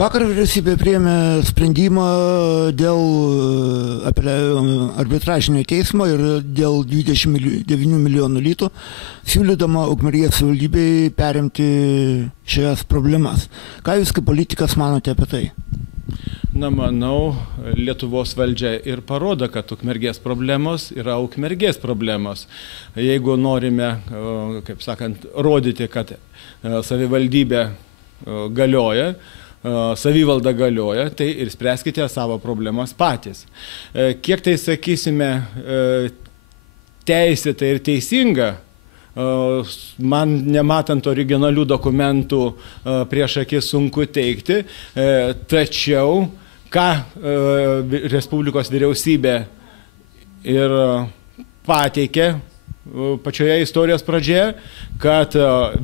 Vakar vyriausybė priėmė sprendimą dėl arbitražinio teismo ir dėl 29 milijonų litų, siūlydama Ukmergės savivaldybei perimti šias problemas. Ką jūs kaip politikas manote apie tai? Na, manau, Lietuvos valdžia ir parodo, kad Ukmergės problemos yra Ukmergės problemos. Jeigu norime, kaip sakant, rodyti, kad savivaldybė galioja, savivalda galioja, tai ir spręskite savo problemas patys. Kiek tai, sakysime, teisėta ir teisinga, man nematant originalių dokumentų prieš akis sunku teikti, tačiau ką Respublikos vyriausybė ir pateikė pačioje istorijos pradžioje, kad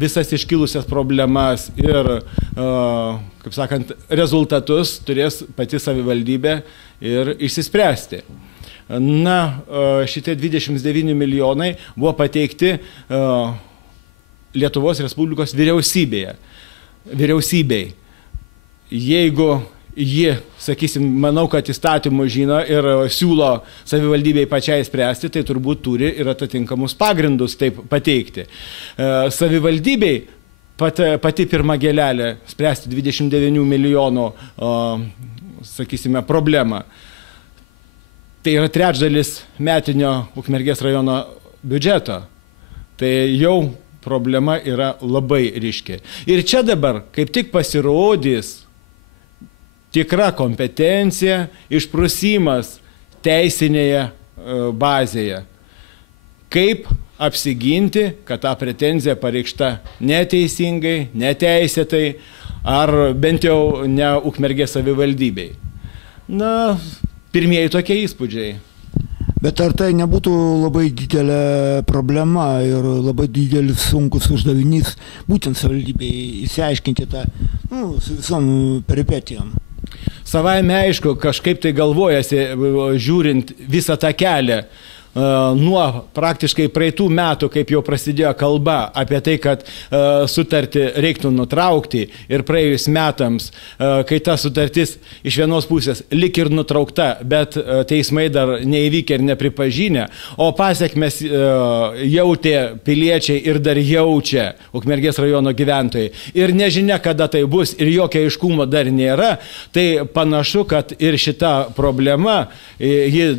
visas iškilusias problemas ir, kaip sakant, rezultatus turės pati savivaldybė ir išsispręsti. Na, šitie 29 milijonai buvo pateikti Lietuvos Respublikos vyriausybei. Jeigu ji, sakysim, manau, kad įstatymų žino ir siūlo savivaldybei pačiai spręsti, tai turbūt turi ir atitinkamus pagrindus taip pateikti. Savivaldybei pati pirma gėlelė spręsti 29 milijonų, sakysime, problemą. Tai yra trečdalis metinio Ukmergės rajono biudžeto. Tai jau problema yra labai ryški. Ir čia dabar kaip tik pasirodys tikra kompetencija, išprusimas teisinėje bazėje. Kaip apsiginti, kad ta pretenzija pareikšta neteisingai, neteisėtai, ar bent jau ne Ukmergės savivaldybei. Na, pirmieji tokie įspūdžiai. Bet ar tai nebūtų labai didelė problema ir labai didelis sunkus uždavinys būtent savivaldybei įsiaiškinti tą, su visom peripetijom? Savaime aišku, kažkaip tai galvojasi, žiūrint visą tą kelią, nuo praktiškai praeitų metų, kaip jau prasidėjo kalba apie tai, kad sutartį reiktų nutraukti ir praėjus metams, kai ta sutartis iš vienos pusės lik ir nutraukta, bet teismai dar neįvykę ir nepripažinę, o pasiekmes jautė piliečiai ir dar jaučia Ukmergės rajono gyventojai. Ir nežinia, kada tai bus ir jokio aiškumo dar nėra, tai panašu, kad ir šita problema ji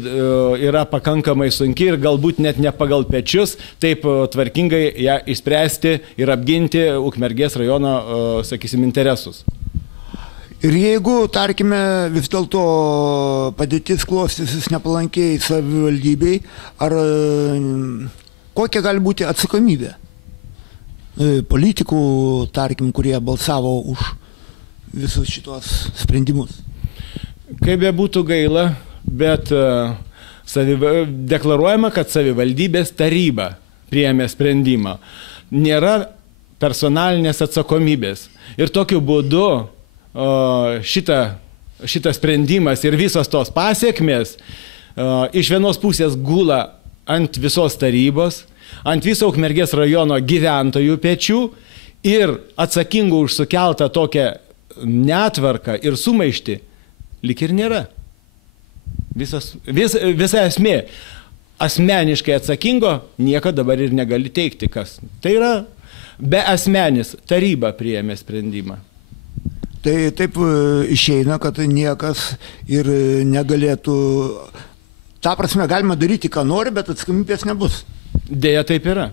yra pakankamai sunki ir galbūt net ne pagal pečius, taip tvarkingai ją išspręsti ir apginti Ukmergės rajono, sakysim, interesus. Ir jeigu, tarkime, vis dėlto padėtis klostysis nepalankiai savivaldybei, ar kokia gali būti atsakomybė politikų, tarkim, kurie balsavo už visus šitos sprendimus? Kaip be būtų gaila, bet deklaruojama, kad savivaldybės taryba priėmė sprendimą. Nėra personalinės atsakomybės. Ir tokiu būdu šitas sprendimas ir visos tos pasiekmės iš vienos pusės gula ant visos tarybos, ant viso Ukmergės rajono gyventojų pečių ir atsakingų už sukeltą tokią netvarką ir sumaištį lyg ir nėra. Visa esmė asmeniškai atsakingo niekada dabar ir negali teikti, kas. Tai yra be asmenis, taryba priėmė sprendimą. Tai taip išeina, kad niekas ir negalėtų, ta prasme galima daryti, ką nori, bet atsakomybės nebus. Deja, taip yra.